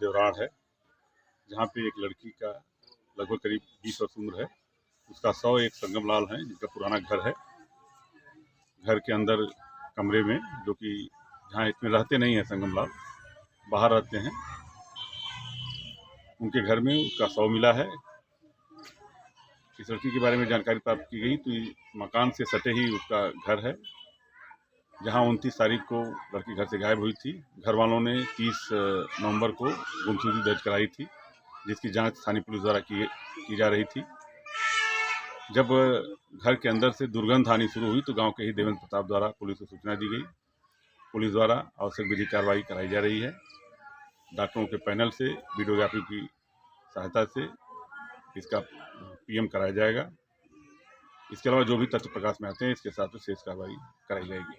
देवराड़ है, जहाँ पे एक लड़की का लगभग करीब 20 वर्ष उम्र है। उसका शव एक संगम लाल है, जिनका पुराना घर है। घर के अंदर कमरे में, जो कि जहाँ इसमें रहते नहीं है संगम लाल, बाहर रहते हैं, उनके घर में उसका शव मिला है। इस लड़की के बारे में जानकारी प्राप्त की गई तो मकान से सटे ही उसका घर है, जहां 29 तारीख को लड़की घर से गायब हुई थी। घर वालों ने 30 नवंबर को गुमशुदगी दर्ज कराई थी, जिसकी जांच स्थानीय पुलिस द्वारा की जा रही थी। जब घर के अंदर से दुर्गंध आनी शुरू हुई तो गांव के ही देवेंद्र प्रताप द्वारा पुलिस को सूचना दी गई। पुलिस द्वारा आवश्यक विधिक कार्रवाई कराई जा रही है। डॉक्टरों के पैनल से वीडियोग्राफी की सहायता से इसका पीएम कराया जाएगा। इसके अलावा जो भी तथ्य प्रकाश में आते हैं, इसके साथ शेष कार्रवाई कराई जाएगी।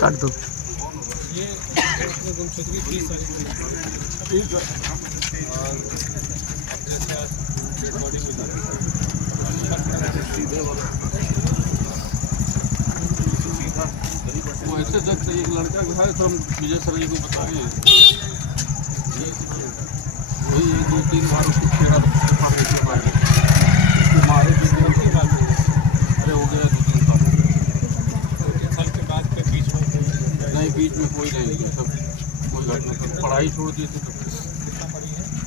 काट दो। ये गुमशुदगी 30 तारीख को ठीक है। और जैसे आज डेड बॉडी मिली वो ऐसे जब एक लड़का है तो हम विजय सर जी को बताएं, वही 1-2-3 बार उसको फेरा पकड़े के बाद मारे भी बात अरे हो गया 2-3 साल। 2-3 साल के बाद के बीच में नहीं, बीच में कोई नहीं गया, सब कोई घटना। पढ़ाई छोड़ दी थी तो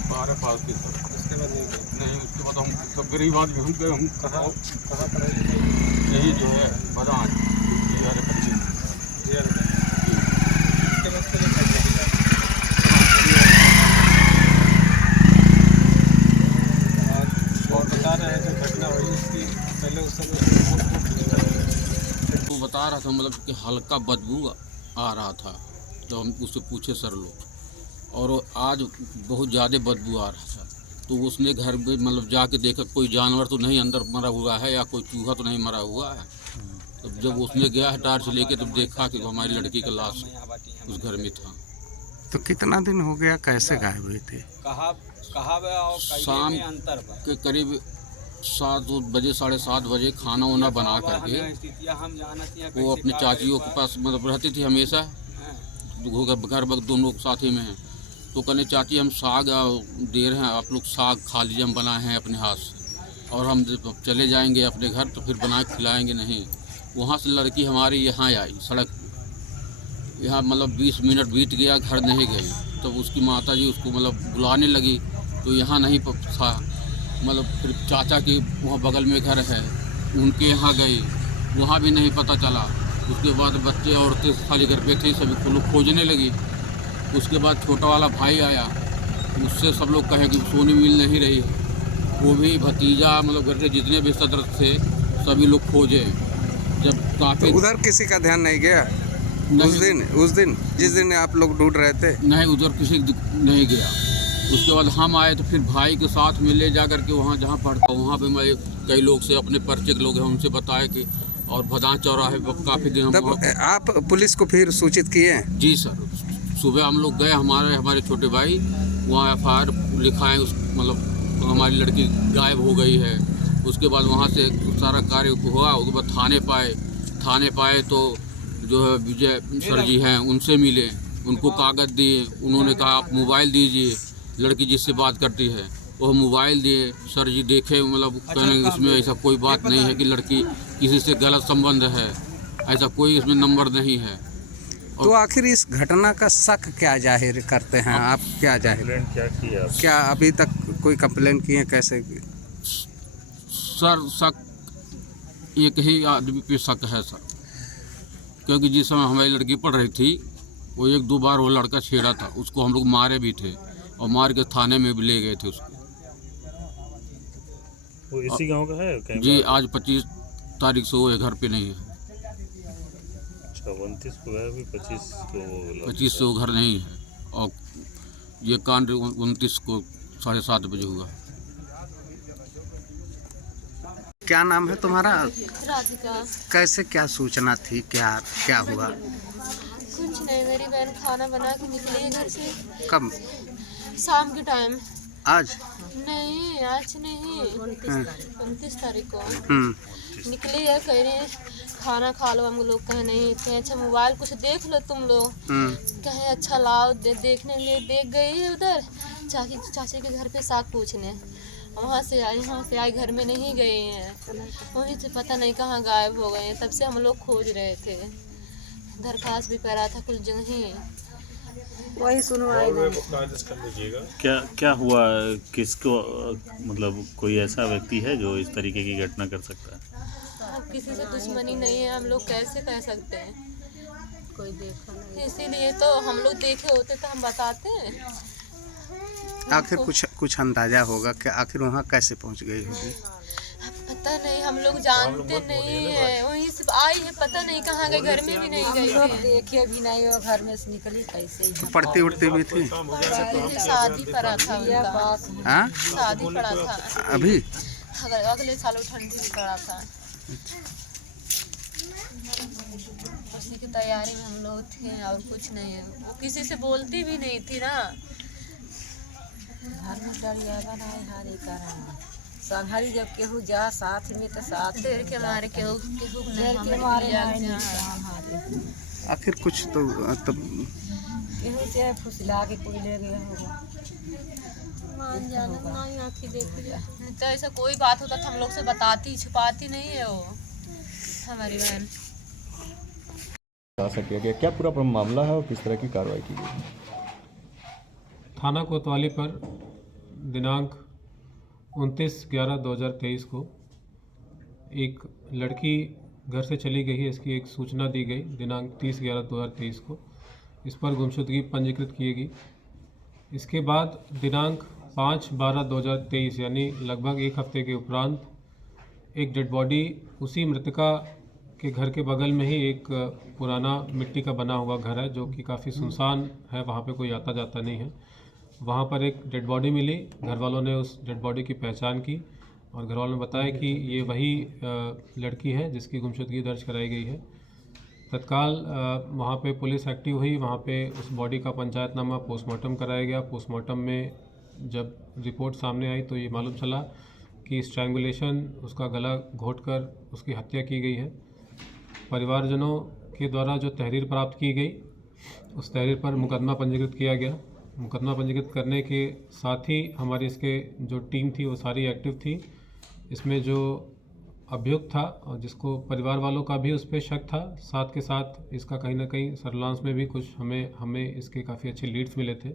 12 पास की सब, उसके बाद नहीं। उसके बाद हम सब गरीब आदमी हम गए, हम कहाँ पढ़ाई यही जो है बदान वो बता रहा था, मतलब कि हल्का बदबू आ रहा था जब हम उससे पूछे सर लोग, और आज बहुत ज़्यादा बदबू आ रहा था। तो उसने घर में मतलब जाके देखा कोई जानवर तो नहीं अंदर मरा हुआ है या कोई चूहा तो नहीं मरा हुआ है। तो जब उसने गया है टार्च लेके, तब देखा कि हमारी लड़की का लाश उस घर में था। तो कितना दिन हो गया, कैसे गायब हुई थी? शाम के करीब 7 बजे 7:30 बजे खाना वाना बना करके वो अपने चाचियों के पास मतलब रहती थी हमेशा, घर बग दोनों साथ ही में हैं। तो कहने चाची हम साग दे रहे हैं, आप लोग साग खा लीजिए, हम बनाए हैं अपने हाथ से, और हम चले जाएंगे अपने घर तो फिर बना के खिलाएंगे नहीं। वहाँ से लड़की हमारी यहाँ आई सड़क, यहाँ मतलब 20 मिनट बीत गया, घर नहीं गई। तब उसकी माता जी उसको मतलब बुलाने लगी तो यहाँ नहीं था। मतलब फिर चाचा की वहाँ बगल में घर है, उनके यहाँ गई, वहाँ भी नहीं पता चला। उसके बाद बच्चे औरतें खाली घर पे थे, सभी को लोग खोजने लगी। उसके बाद छोटा वाला भाई आया, उससे सब लोग कहे कि सोनी मिल नहीं रही है। वो भी भतीजा मतलब घर के जितने भी सदस्य थे सभी लोग खोजे। जब काफ़ी तो उधर किसी का ध्यान नहीं गया उस दिन जिस दिन आप लोग ढूंढ रहे थे? नहीं, उधर किसी नहीं गया। उसके बाद हम आए तो फिर भाई के साथ में ले जा करके वहाँ जहाँ पढ़ता वहाँ पे मैं कई लोग से अपने परिचित लोग हैं उनसे बताया कि, और भदान चौराहे पर काफ़ी दिन तब आप पुलिस को फिर सूचित किए? जी सर, सुबह हम लोग गए, हमारे छोटे भाई वहाँ FIR लिखाएँ, उस मतलब हमारी लड़की गायब हो गई है। उसके बाद वहाँ से सारा कार्य हुआ। उसके बाद थाने पाए तो जो है विजय सर जी हैं उनसे मिले, उनको कागज़ दिए। उन्होंने कहा आप मोबाइल दीजिए, लड़की जिससे बात करती है वो मोबाइल दिए। सर जी देखे, मतलब कहने इसमें ऐसा कोई बात नहीं है कि लड़की किसी से गलत संबंध है, ऐसा कोई इसमें नंबर नहीं है। तो आखिर इस घटना का शक क्या जाहिर करते हैं आप? क्या जाहिर क्या अभी तक कोई कंप्लेंट की है? कैसे सर शक एक ही आदमी पे शक है सर, क्योंकि जिस समय हमारी लड़की पढ़ रही थी वो 1-2 बार वो लड़का छेड़ा था, उसको हम लोग मारे भी थे और मार के थाने में भी ले गए थे उसको। वो इसी गांव का है? जी, आज 25 तारीख से वो घर पे नहीं है। 29 को गया, 25 से वो घर नहीं है, और ये कांड 29 को 7:30 बजे हुआ। क्या नाम है तुम्हारा? राधिका। कैसे क्या सूचना थी, क्या हुआ? कुछ नहीं, मेरी बहन खाना बना के निकली है घर से। कब? शाम के टाइम। आज? नहीं आज नहीं, 29 तारीख को निकली है। कह रहे हैं खाना खा लो, हम लोग कहे नहीं, कहे अच्छा मोबाइल कुछ देख लो तुम लोग, कहे अच्छा लाओ। देखने के लिए देख गई है उधर चाची के घर पे साग पूछने, वहाँ से आई घर में नहीं गए हैं, वहीं से पता नहीं कहाँ गायब हो गए हैं। तब से हम लोग खोज रहे थे, दरखास्त भी करा था कुछ जगह ही, वही सुनवाई नहीं। क्या हुआ? किसको मतलब कोई ऐसा व्यक्ति है जो इस तरीके की घटना कर सकता है? अब किसी से दुश्मनी नहीं है, हम लोग कैसे कह सकते हैं, कोई देखा नहीं, इसीलिए तो हम लोग देखे होते तो हम बताते हैं। आखिर कुछ अंदाजा होगा कि आखिर वहाँ कैसे पहुँच गई होगी? पता नहीं, हम लोग जानते नहीं है, वहीं से आई है, पता नहीं कहाँ गई, घर में भी नहीं गई थी, देखे भी नहीं हो, घर में से निकली कैसे। तो पढ़ती उड़ती भी थी? शादी पड़ा था उनका। हाँ? शादी पड़ा था अभी? अगले साल ठंडी भी पड़ा था, उसी की तैयारी में हम लोग थे और कुछ नहीं है। वो किसी से बोलती भी नहीं थी ना, घर में डरियागा नहीं हारी करा संघारी, जब केहू जा साथ में तो साथ देर के मारे केहू देर के मारे नहीं। आखिर कुछ तो तब केहू से फुसला के कोई ले गया होगा, तो ऐसा कोई बात होता तो हम लोग से बताती, छुपाती नहीं है वो हमारी बहन। बता सके कि क्या पूरा मामला है और किस तरह की कार्रवाई की गई? थाना कोतवाली पर दिनांक 29/11/2023 को एक लड़की घर से चली गई है, इसकी एक सूचना दी गई दिनांक 30/11/2023 को। इस पर गुमशुदगी पंजीकृत की गई। इसके बाद दिनांक 5/12/2023 यानी लगभग एक हफ्ते के उपरांत एक डेड बॉडी उसी मृतका के घर के बगल में ही एक पुराना मिट्टी का बना हुआ घर है जो कि काफ़ी सुनसान है, वहाँ पे कोई आता जाता नहीं है। वहाँ पर एक डेड बॉडी मिली, घर वालों ने उस डेड बॉडी की पहचान की और घर वालों ने बताया कि ये वही लड़की है जिसकी गुमशुदगी दर्ज कराई गई है। तत्काल वहाँ पे पुलिस एक्टिव हुई, वहाँ पे उस बॉडी का पंचायतनामा पोस्टमार्टम कराया गया। पोस्टमार्टम में जब रिपोर्ट सामने आई तो ये मालूम चला कि स्ट्रैंगुलेशन, उसका गला घोंटकर उसकी हत्या की गई है। परिवारजनों के द्वारा जो तहरीर प्राप्त की गई, उस तहरीर पर मुकदमा पंजीकृत किया गया। मुकदमा पंजीकृत करने के साथ ही हमारी इसके जो टीम थी वो सारी एक्टिव थी। इसमें जो अभियुक्त था और जिसको परिवार वालों का भी उस पर शक था, साथ के साथ इसका कहीं ना कहीं सर्विलांस में भी कुछ हमें इसके काफ़ी अच्छे लीड्स मिले थे।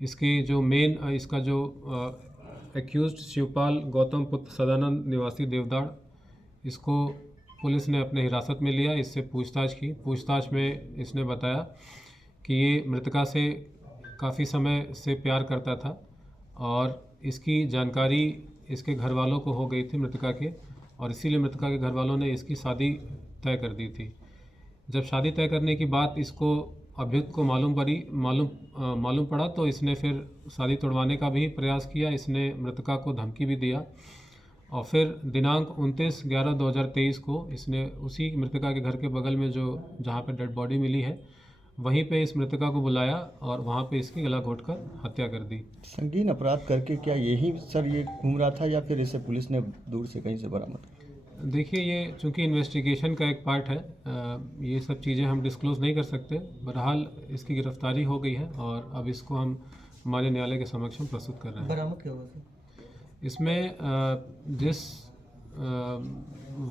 इसकी जो इसका जो एक्यूज्ड शिवपाल गौतम पुत्र सदानंद निवासी देवदाड़, इसको पुलिस ने अपने हिरासत में लिया। इससे पूछताछ की। पूछताछ में इसने बताया कि ये मृतका से काफ़ी समय से प्यार करता था और इसकी जानकारी इसके घर वालों को हो गई थी मृतका के, और इसीलिए मृतका के घर वालों ने इसकी शादी तय कर दी थी। जब शादी तय करने की बात इसको अभियुक्त को मालूम पड़ा तो इसने फिर शादी तोड़वाने का भी प्रयास किया। इसने मृतका को धमकी भी दिया और फिर दिनांक 29/11/2023 को इसने उसी मृतका के घर के बगल में जहाँ पे डेड बॉडी मिली है, वहीं पे इस मृतका को बुलाया और वहाँ पे इसकी गला घोंटकर हत्या कर दी। संगीन अपराध करके क्या यही सर ये घूम रहा था या फिर इसे पुलिस ने दूर से कहीं से बरामद किया? देखिए, ये चूँकि इन्वेस्टिगेशन का एक पार्ट है, ये सब चीज़ें हम डिस्क्लोज़ नहीं कर सकते। बहरहाल इसकी गिरफ्तारी हो गई है और अब इसको हम हमारे न्यायालय के समक्ष हम प्रस्तुत कर रहे हैं। बरामद क्या हुआ था? इसमें जिस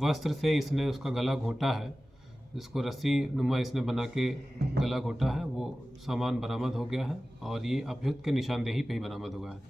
वस्त्र से इसने उसका गला घोंटा है, जिसको रस्सी नुमा इसने बना के गला घोंटा है, वो सामान बरामद हो गया है और ये अभियुक्त के निशानदेही पे ही बरामद हुआ है।